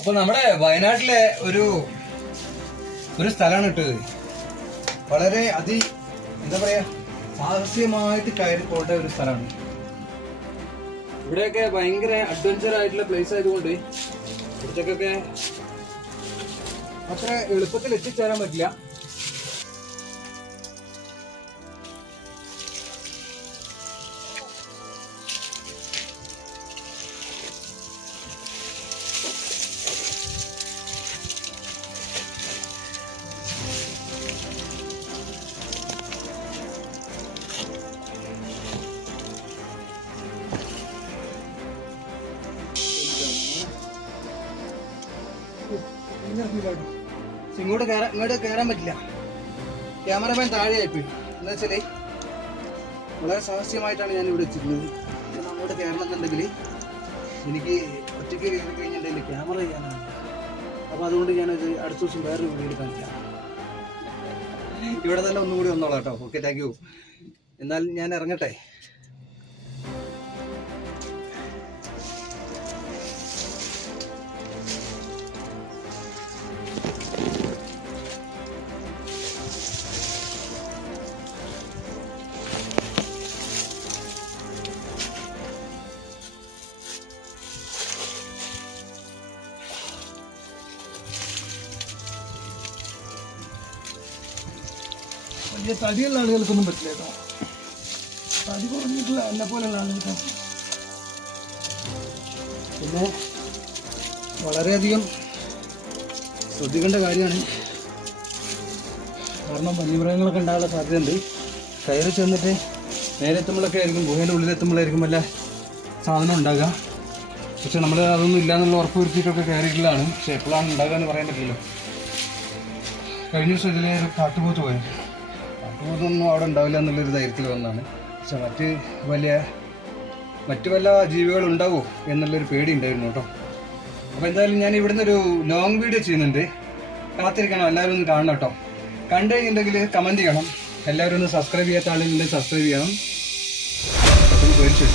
അപ്പൊ നമ്മുടെ വയനാട്ടിലെ ഒരു സ്ഥലമാണ് ഇട്ടത്. വളരെ എന്താ പറയാ, സാഹസ്യമായിട്ട് കയറി പോകേണ്ട ഒരു സ്ഥലമാണ്. ഇവിടെയൊക്കെ ഭയങ്കര അഡ്വഞ്ചർ ആയിട്ടുള്ള പ്ലേസ് ആയതുകൊണ്ട് ഇവിടത്തേക്കൊക്കെ അത്ര എളുപ്പത്തിൽ എത്തിച്ചേരാൻ പറ്റില്ല. ഇങ്ങോട്ട് കയറാൻ പറ്റില്ല. ക്യാമറമാൻ താഴെയായിപ്പോയി. എന്താ വെച്ചാല് വളരെ സാഹസ്യമായിട്ടാണ് ഞാൻ ഇവിടെ വെച്ചിരുന്നത്. അങ്ങോട്ട് കയറണമെന്നുണ്ടെങ്കിൽ എനിക്ക് ഒറ്റയ്ക്ക് കയറി കഴിഞ്ഞിട്ടുണ്ടെങ്കിൽ ക്യാമറ ചെയ്യാനാണ്. അപ്പോൾ അതുകൊണ്ട് ഞാനത് അടുത്ത ദിവസം വേറൊരു വീഡിയോയിൽ കാണിക്കാം. ഇവിടെ തന്നെ ഒന്നുകൂടി വന്നോളാം കേട്ടോ. Okay, thank you. എന്നാൽ ഞാൻ ഇറങ്ങട്ടെ. വലിയ തടിയുള്ള ആളുകൾക്കൊന്നും പറ്റില്ല കേട്ടോ. തടി കുറഞ്ഞിട്ടുള്ള എന്നെ പോലെയുള്ള ആളുകൾക്ക് പിന്നെ വളരെയധികം ശ്രദ്ധിക്കേണ്ട കാര്യമാണ്. കാരണം വന്യമൃഗങ്ങളൊക്കെ ഉണ്ടാകാനുള്ള സാധ്യതയുണ്ട്. കയറി ചെന്നിട്ട് നേരെ എത്തുമ്പോഴൊക്കെ ആയിരിക്കും, ഗുഹേൻ്റെ ഉള്ളിലെത്തുമ്പോഴായിരിക്കും വല്ല സാധനം ഉണ്ടാകുക. പക്ഷെ നമ്മൾ അതൊന്നും ഇല്ലയെന്നുള്ള ഉറപ്പ് വരുത്തിയിട്ടൊക്കെ കയറിയിട്ടുള്ളതാണ്. പക്ഷെ എപ്പോഴാണ് ഉണ്ടാകുക എന്ന് പറയാൻ പറ്റില്ലല്ലോ. കഴിഞ്ഞ ദിവസം ഇതിലെ ഒരു കാട്ടുപോത്ത് പോയത്. കാട്ടുപോത്തൊന്നും അവിടെ ഉണ്ടാവില്ല എന്നുള്ളൊരു ധൈര്യത്തിൽ വന്നതാണ്. പക്ഷെ മറ്റു വല്ല ജീവികളുണ്ടാവുമോ എന്നുള്ളൊരു പേടി ഉണ്ടായിരുന്നു കേട്ടോ. അപ്പോൾ എന്തായാലും ഞാൻ ഇവിടുന്ന് ഒരു ലോങ് വീഡിയോ ചെയ്യുന്നുണ്ട്. കാത്തിരിക്കണം, എല്ലാവരും ഒന്ന് കാണണം കേട്ടോ. കണ്ടു കഴിഞ്ഞിട്ടുണ്ടെങ്കിൽ കമൻറ്റ് ചെയ്യണം. എല്ലാവരും ഒന്ന് സബ്സ്ക്രൈബ് ചെയ്യാത്ത ആളുകളുണ്ടെങ്കിൽ സബ്സ്ക്രൈബ് ചെയ്യണം. പേടിച്ചു.